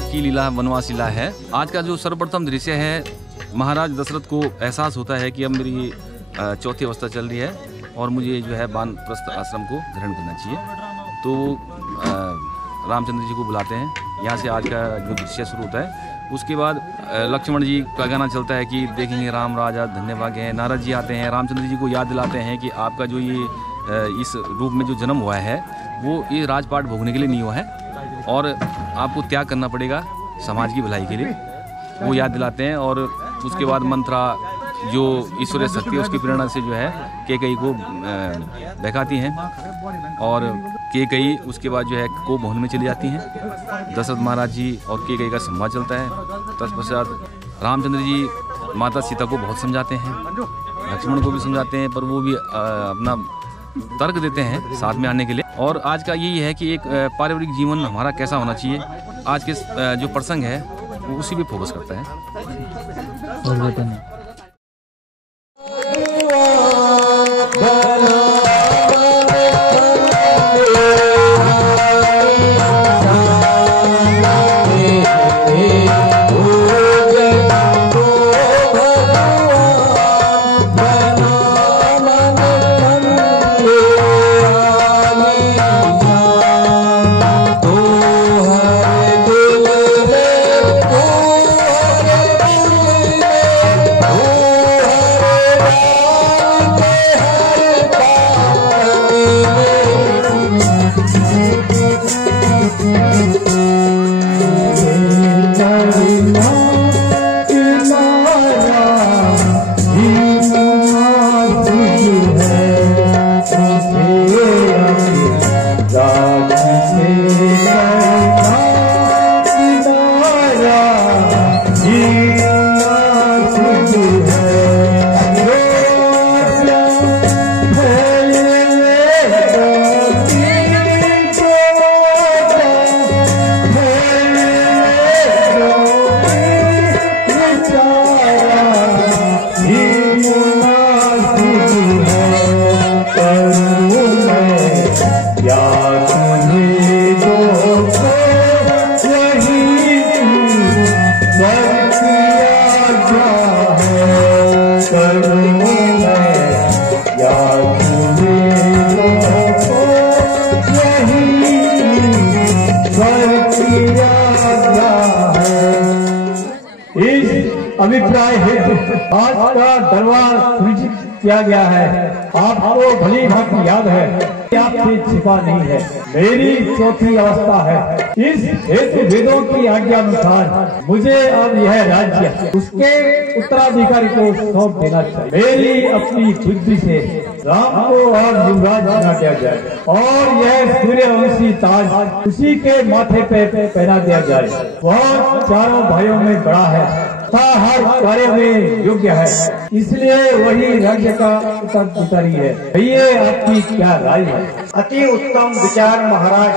आज की लीला वनवास लीला है। आज का जो सर्वप्रथम दृश्य है, महाराज दशरथ को एहसास होता है कि अब मेरी चौथी अवस्था चल रही है और मुझे जो है वानप्रस्थ आश्रम को ग्रहण करना चाहिए। तो रामचंद्र जी को बुलाते हैं, यहाँ से आज का जो दृश्य शुरू होता है। उसके बाद लक्ष्मण जी का गाना चलता है कि देखेंगे राम राजा धन्यवाद है। नारद जी आते हैं, रामचंद्र जी को याद दिलाते हैं कि आपका जो ये इस रूप में जो जन्म हुआ है वो ये राजपाट भोगने के लिए नहीं हुआ है और आपको त्याग करना पड़ेगा समाज की भलाई के लिए, वो याद दिलाते हैं। और उसके बाद मंत्रा जो ईश्वरीय शक्ति है उसकी प्रेरणा से जो है कैकेयी को बहकाती हैं और कैकेयी उसके बाद जो है को भवन में चली जाती हैं। दशरथ महाराज जी और कैकेयी का संवाद चलता है। तत्पश्चात रामचंद्र जी माता सीता को बहुत समझाते हैं, लक्ष्मण को भी समझाते हैं, पर वो भी अपना तर्क देते हैं साथ में आने के लिए। और आज का यही है कि एक पारिवारिक जीवन हमारा कैसा होना चाहिए, आज के जो प्रसंग है वो उसी पे फोकस करता है। और बताना अभिप्राय है आज का दरबार सुनिश्चित किया गया है। आपको भली भांति याद है, आपसे छिपा नहीं है, मेरी चौथी अवस्था है। इस हेतु वेदों की आज्ञा अनुसार मुझे अब यह राज्य उसके उत्तराधिकारी को सौंप देना चाहिए। मेरी अपनी बुद्धि से राम को और युवराज बना दिया जाए और यह सूर्यवंशी ताज उसी के माथे पे पहना दिया जाए। वह चारों भाइयों में बड़ा है तथा हर कार्य में योग्य है, इसलिए वही राज्य का उत्तराधिकारी है। ये आपकी क्या राय है? अति उत्तम विचार महाराज।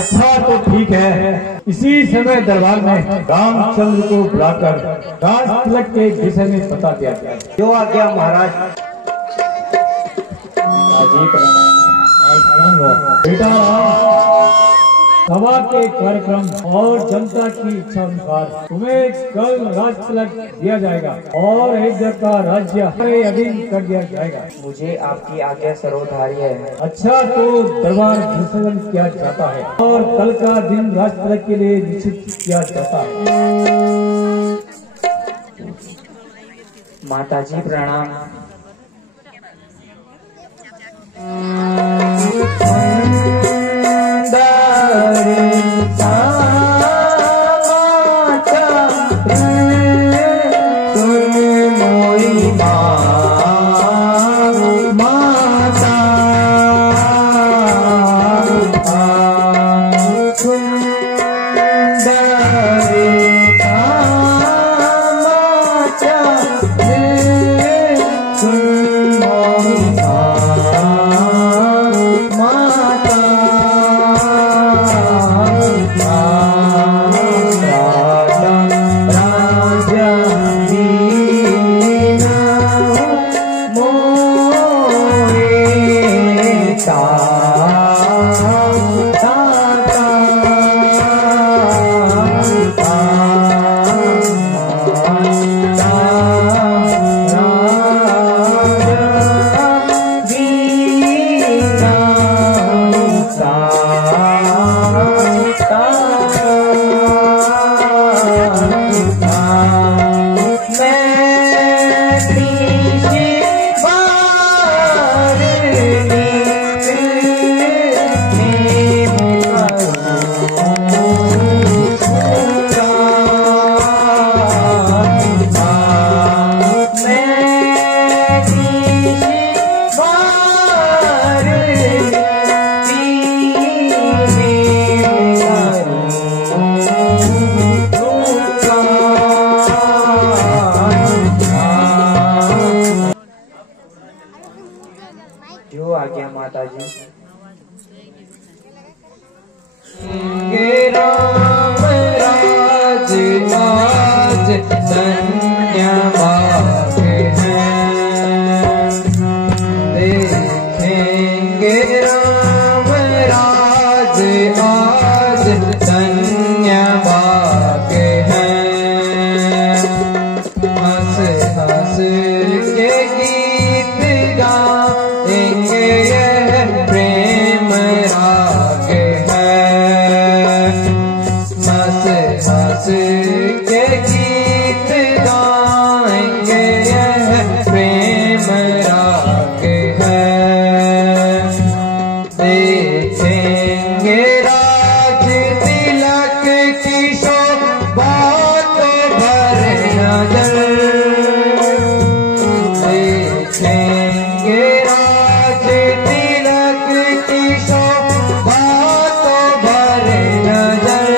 अच्छा तो ठीक है, इसी समय दरबार में रामचंद्र को बुलाकर राज तिलक के विषय में बता दिया जाए। जो आज्ञा महाराज। बेटा सभा के कार्यक्रम और जनता की इच्छा अनुसार तुम्हें कल राज तिलक दिया जाएगा और अयोध्या का राज्य हमारे अधीन कर दिया जाएगा। मुझे आपकी आज्ञा सर्वधारी है। अच्छा तो दरबार विसर्जन किया जाता है और कल का दिन राज तिलक के लिए निश्चित किया जाता है। माताजी प्रणाम। दास के गीत गाएंगे, यह प्रेम राग है। देखेंगे राज तिलक की शोभा तो भरे नजर, देखेंगे राज तिलक की शोभा तो भरे नजर।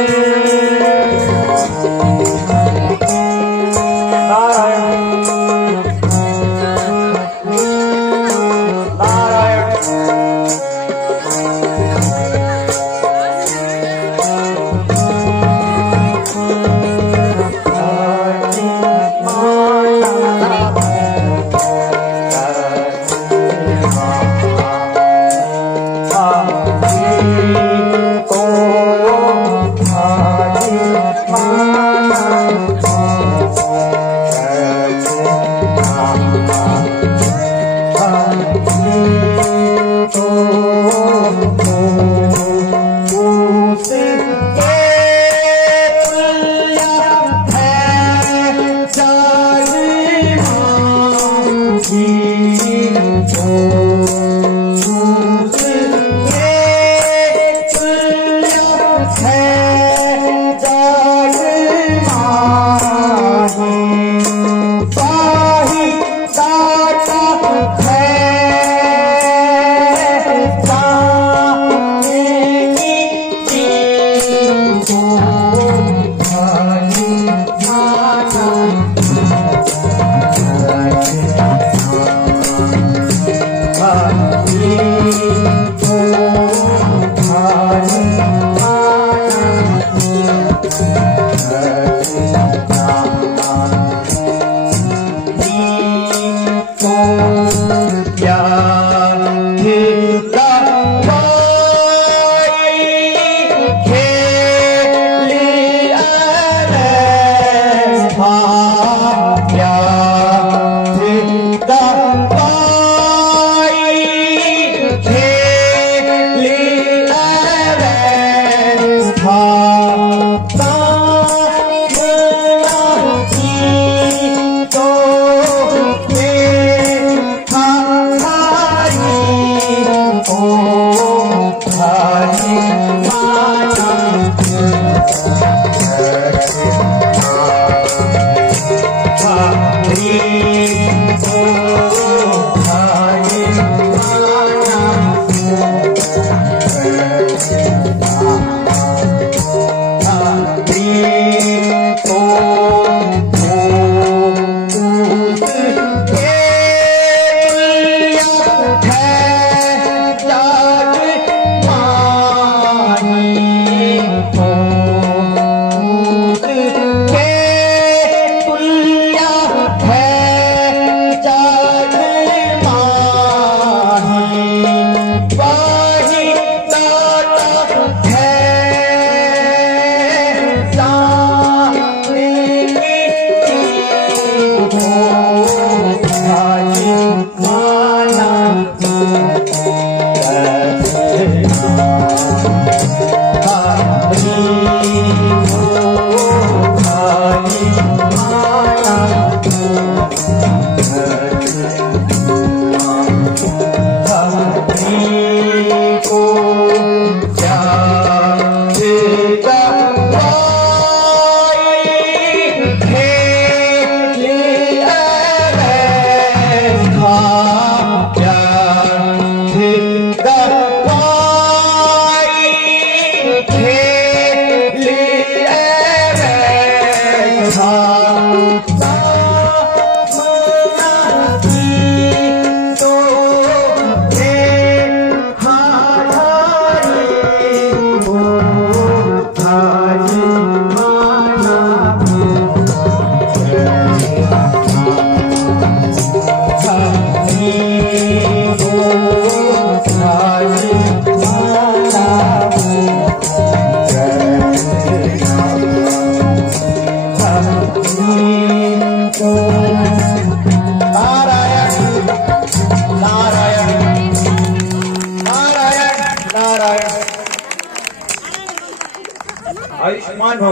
आयुष्मान हो।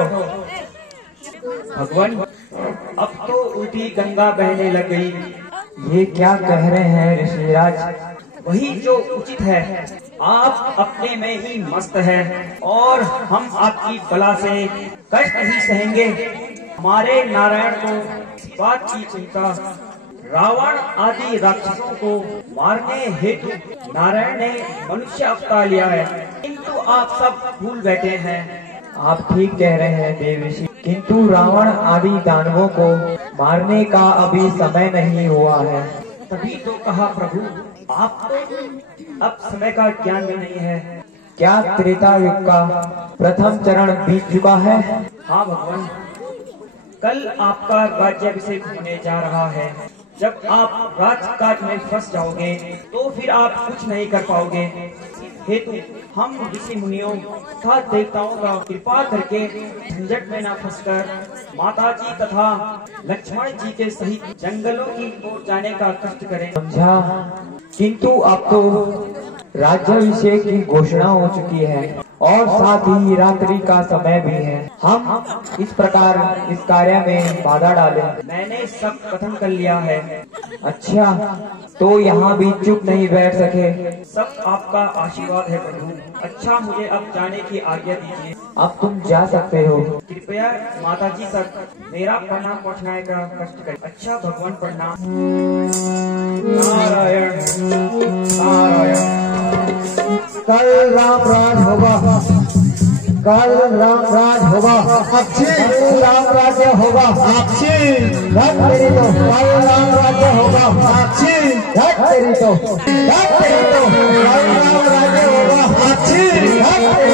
भगवान, अब तो उल्टी गंगा बहने लग गई। ये क्या कह रहे हैं ऋषिराज? वही जो उचित है। आप अपने में ही मस्त हैं और हम आपकी बला से कष्ट ही सहेंगे। हमारे नारायण को इस बात की चिंता, रावण आदि राक्षसों को मारने हेतु नारायण ने मनुष्य अवतार लिया है, किंतु आप सब भूल बैठे हैं। आप ठीक कह रहे हैं देव ऋषि, किंतु रावण आदि दानवों को मारने का अभी समय नहीं हुआ है। तभी तो कहा प्रभु, आप तो अब समय का ज्ञान भी नहीं है। क्या त्रेता युग का प्रथम चरण बीत चुका है? हाँ भगवान, कल आपका राज्याभिषेक होने जा रहा है। जब आप राजकाज में फंस जाओगे तो फिर आप कुछ नहीं कर पाओगे। हेतु हम ऋषि मुनियों तथा देवताओं का कृपा करके झंझट में न फंसकर माताजी तथा लक्ष्मण जी के सहित जंगलों की ओर जाने का कष्ट करें। समझा, किंतु अब तो राज्याभिषेक की घोषणा हो चुकी है और साथ ही रात्रि का समय भी है। हम इस प्रकार इस कार्य में बाधा डालें। मैंने सब कथन कर लिया है। अच्छा, तो यहाँ भी चुप नहीं बैठ सके। सब आपका आशीर्वाद है प्रभु। अच्छा, मुझे अब जाने की आज्ञा दीजिए। अब तुम जा सकते हो। कृपया माताजी तक मेरा प्रणाम पहुँचाने का कष्ट करें। अच्छा भगवान, प्रणाम। नारायण नारायण। कल रामराज होगा, कल रामराज होगा, कल रामराज्य होगा। धत तेरी तो कल रामराज्य होगा। धत तेरी तो कल रामराज्य होगा। धत तेरी तो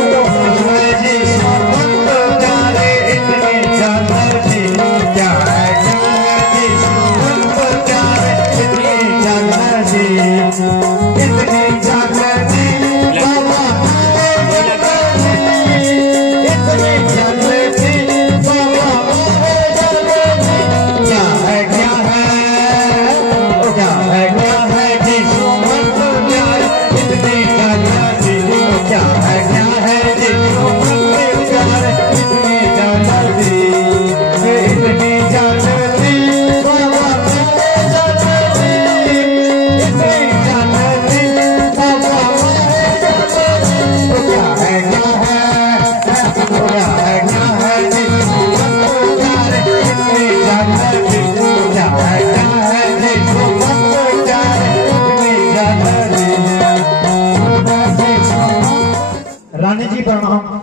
रानी जी प्रणाम।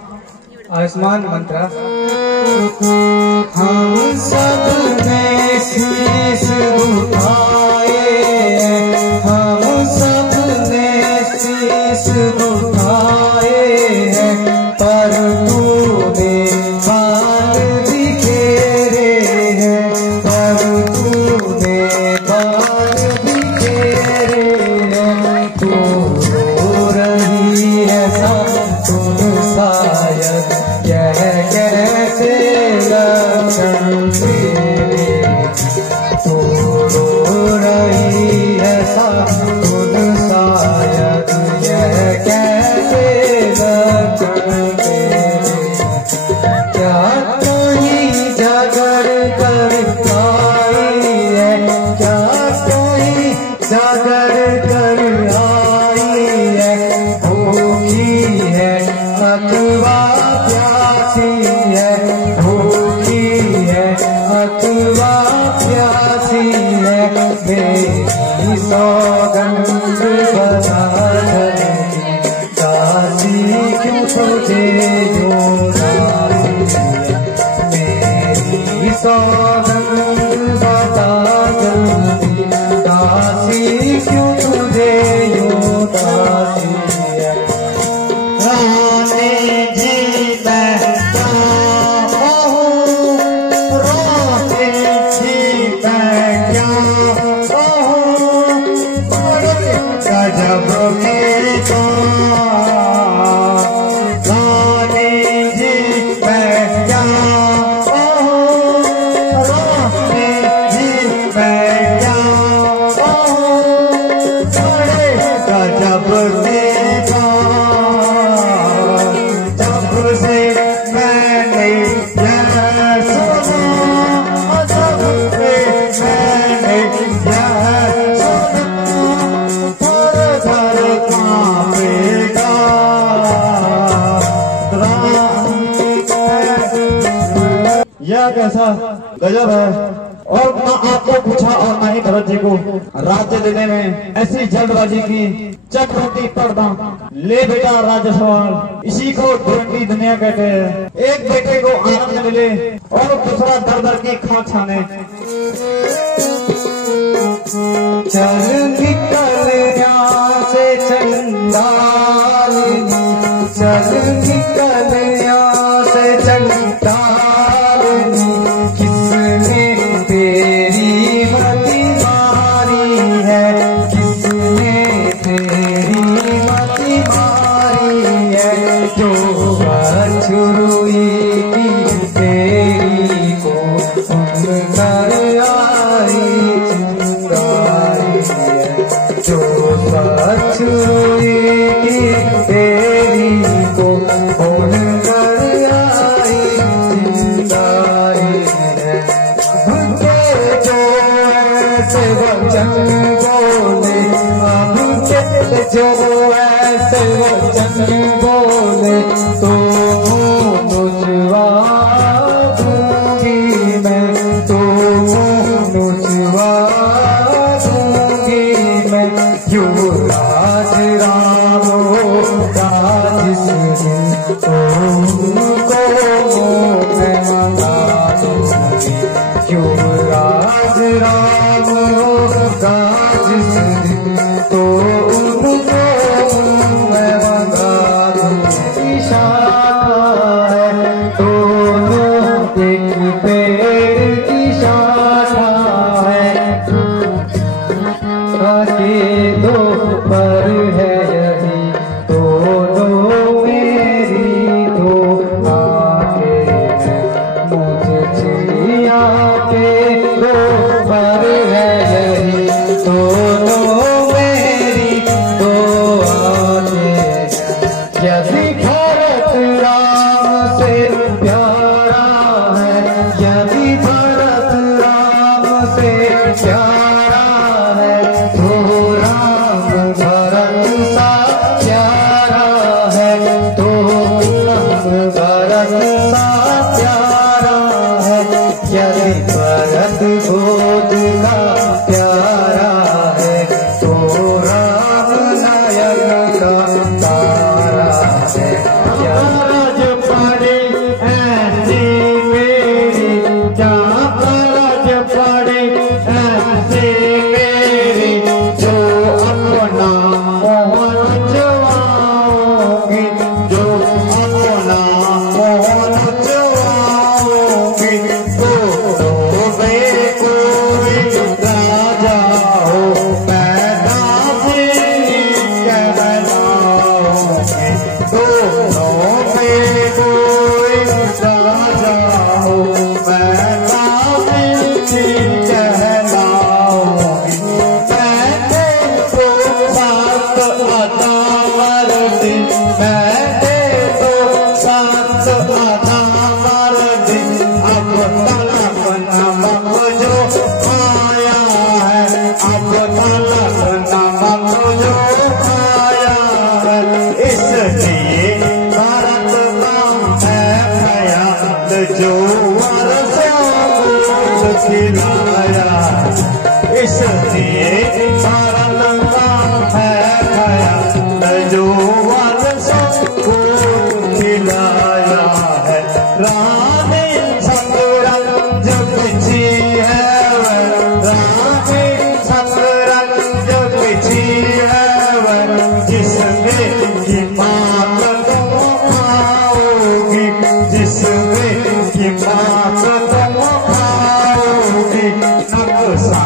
आयुष्मान मंत्र। हम सब ने शीश उठाए, हम सब ने शीश उठाए हैं, पर तूने बाल बिखेरे हैं, पर तूने बाल बिखेरे हैं। तू रो रही है तुम शायद, यह कैसे लक्षण तेरे। तू रो रही है तुम शायद, यह कैसे लक्षण तेरे। क्या कोई जागर कर आई है, क्या कोई जागर कर आई है। भूखी है अथवा प्यासी है, भूखी है अथवा प्यासी है। मेरी सौगंध बता धरती, दासी क्यों तुझे यूं दासी है। मेरी सौगंध बता धरती, दासी क्यों तुझे यूं दासी है। रानी जी मैं क्या कहूँ, रानी जी मैं क्या कहूँ। गजब यह कैसा गजब है। और ना आपको पूछा और ना ही भरत जी को राज्य देने में ऐसी जल्दबाजी की। चक्रवर्ती पर्दा ले बेटा राज्य सवाल, इसी को दुरंगी दुनिया कहते हैं। एक बेटे को आनंद मिले और दूसरा दर दर की खाक छाने। चल निकल यहाँ से चंडाल, चल निकल यहाँ से चंडाल, किसने तेरी मति मारी है, किसने तेरी मति मारी है, जो बछुरुई तेरी को सुनकर आई चिंगारी है, जो बछुरुई तेरी को सुनकर आई चिंगारी है। भूखे जो ऐसे वचन बोले, भूखे जो ऐसे वचन बोले, तो नुचवा दूंगी मैं, तो नुचवा दूंगी मैं। युवराज राम जिस दिन तुमको मैं मंगा दूंगी, युवराज राम जिस दिन तो उनको मैं मंगा दूंगी। शाखा है दोनों एक पेड़ की शाखा है, आगे दो पर है यही दोनों मेरी दो आंखें हैं। मुझे चिड़िया के दो पर है यही दोनों मेरी दो आंखें हैं। यदि भरत राम से प्यारा है, यदि भरत राम से प्यारा है, तो राम भरत सा प्यारा है, तो राम भरत सा प्यारा है। यदि भरत गोद का प्यारा है, तो राम नयन का तारा है। राज पड़े ऐसी मेरी, क्या राज पड़े ऐसी मेरी, जो अपना मोहन जवाओगी, जो अपना मोहन जवाओगी। तो मैं कोई राजा हो पैदा से कहलाओगे, दोनों में कोई राजा हो पैदा से कहलाओगे। मैंने तो सात अदावर दी, मैंने तो सात अदावर दी, अब तलक नमक जो आया है, अब तलक नमक जो आया है। इसलिए भारत का है ख्याल जो वर्षों खिलाया, इसलिए भारत का है ख्याल जो वर्षों खिलाया है। रानी सतरंज बिछी है, रानी सतरंज बिछी है, जिसमें हिमालत खाओगी, जिसमें हिमालत खाओगी। नक्शा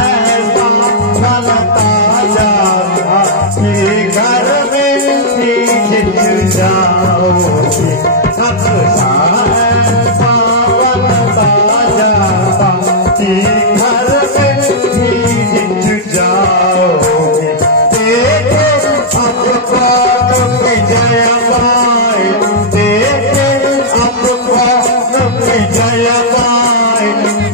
ऐसा बनता जाता कि घर में भी खिंच जाओगी। नक्शा ऐसा बनता जाता कि घर में भी खिंच जाओगी। देखे आपको विजय पाए, देखे आपको विजय पाए।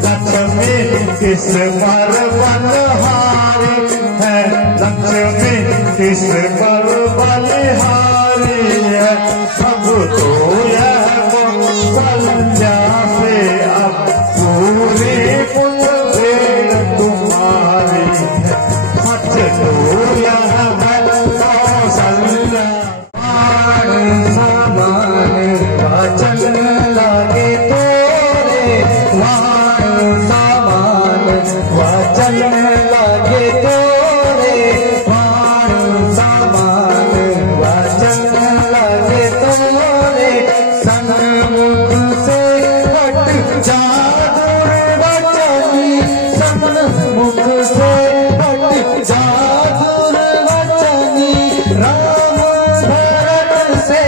लक्ष्मी किस पर बलहारी है, लक्ष्मी किस पर बलहारी है। सब तो यह कल्या से जादू वचनी सन्मुख से हट जादू वचनी राम भरत से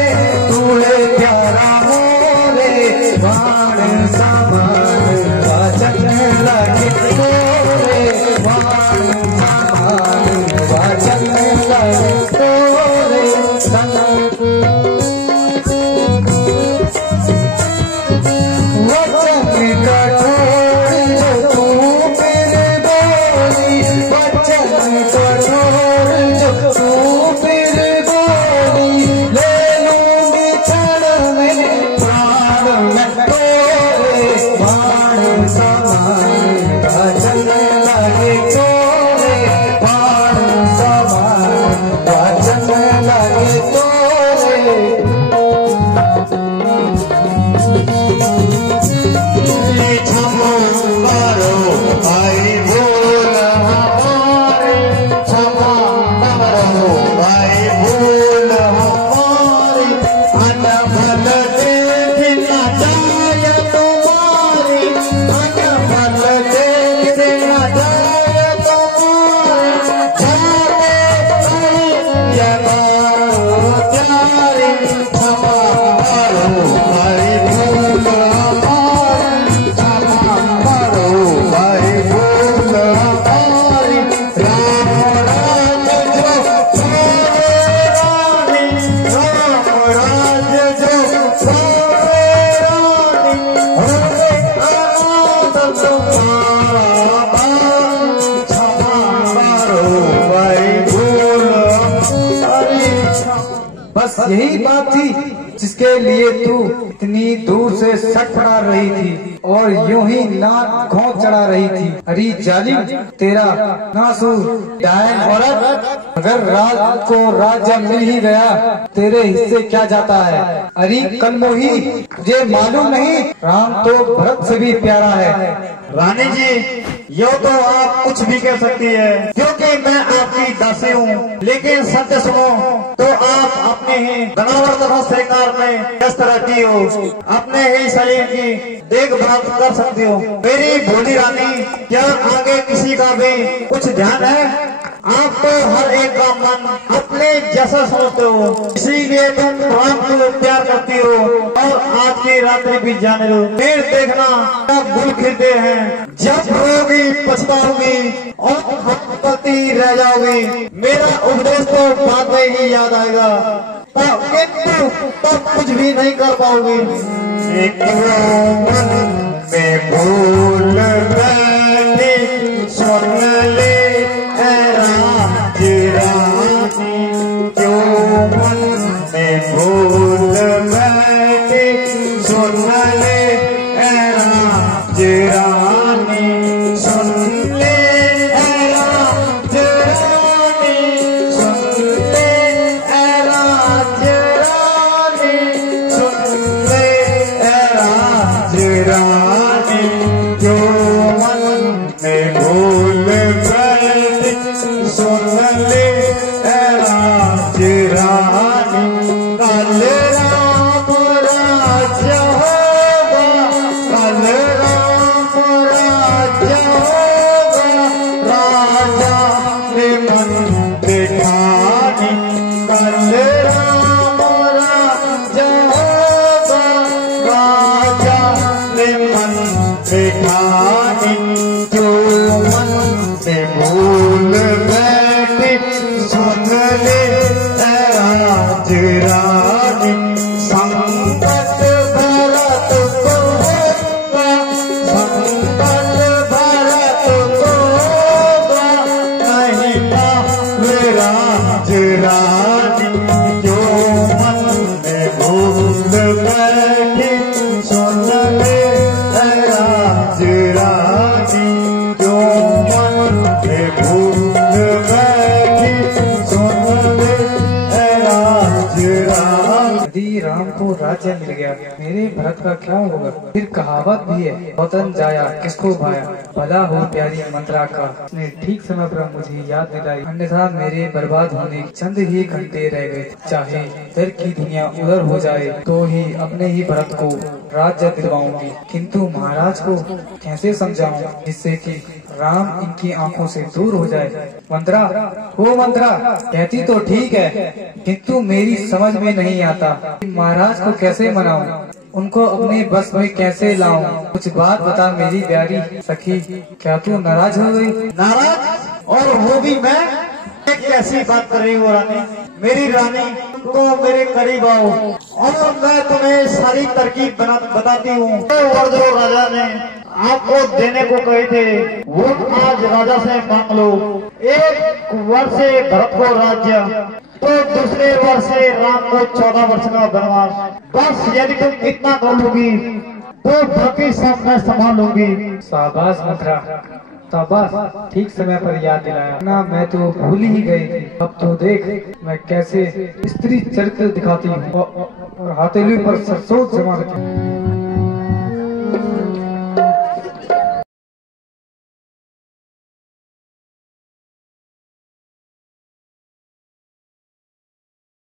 तूने प्यारा मोरे बाण समान वचन लगे तोरे बाण समान वचन लगे तोरे बस यही बात थी जिसके लिए तू इतनी दूर से सट पड़ा रही थी और यूं ही नाक घोंक चढ़ा रही थी। अरे जालिम, तेरा नासूर डायन औरत, अगर राज को राज्य मिल ही गया तेरे हिस्से क्या जाता है? अरे कलमोही, तुझे मालूम नहीं राम तो भरत से भी प्यारा है। रानी जी, यो तो आप कुछ भी कह सकती है क्योंकि मैं आपकी दासी हूँ, लेकिन सत्य सुनो तो आप अपने ही बनावट तथा श्रृंगार में व्यस्त रहती हो, अपने ही शरीर की देखभाल कर सकती हो। मेरी भोली रानी, क्या आगे किसी का भी कुछ ध्यान है? आप तो हर एक का मन अपने जैसा सोचते हो, इसीलिए तुम राम को प्यार करती हो और आज की रात्रि भी जाने दो। फिर देखना कब भूल खिलते हैं, जब रोगी पछताओगी और पति रह जाओगी। मेरा उपदेश तो बाद में ही याद आएगा, किंतु तब कुछ भी नहीं कर पाओगी। एक मन में भूल बैठी सुन ले क्यों मन में भूल बैठी सुन ले रानी, सुन ले रानी, सुन ले रानी, सुन ले रानी, क्यों मन में भूल बैठी सुन ले रानी। कल राम राज्य होगा, कल राम राज्य होगा, राजा ने मन दिखानी। कल राम राज्य होगा, राजा ने मन दिखानी। जो मन से भूल बैठी सुन ले रानी, संकट भरत को होगा, संकट भरत को होगा, नहीं राज रानी। जो मन में भूल बैठी सुन ले राज रानी, जो मन में भूल बैठी सुन ले। यदि राम को राज्य मिल गया, मेरे भरत का क्या होगा? फिर कहावत भी है, वतन जाया किसको भाया, भला हो प्यारी मंत्रा का। उसने ठीक समय पर मुझे याद दिलाई, अन्यथा मेरे बर्बाद होने चंद ही घंटे रह गए। चाहे इधर की दुनिया उधर हो जाए तो ही अपने ही भरत को राज्य दिलवाऊंगी, किंतु महाराज को कैसे समझाऊं जिससे कि राम इनकी आंखों से दूर हो जाए। मंत्रा, वो मंत्रा, कहती तो ठीक है किंतु मेरी समझ में नहीं आता महाराज को कैसे मनाऊं, उनको अपने बस में कैसे लाऊं। कुछ बात बता मेरी प्यारी सखी, क्या तू नाराज हो गई? नाराज और वो भी मैं? कैसी बात कर रही हो रानी? मेरी रानी तो मेरे करीब आओ और मैं तुम्हें सारी तरकीब बताती हूँ। जो राजा ने आपको देने को कहे थे वो आज राजा से मांग लो। एक वर्ष से भरत को राज्य, तो दूसरे वर्ष से राम को 14 वर्ष का वनवास। बस यदि तुम इतना कर लोगी तो बाकी सब मैं संभाल लूंगी। शाबाश मंत्रा, शाबाश, ठीक समय पर याद दिलाया ना, मैं तो भूल ही गई थी। अब तो देख मैं कैसे स्त्री चरित्र दिखाती हूँ और हथेली पर सरसों जमा रखी।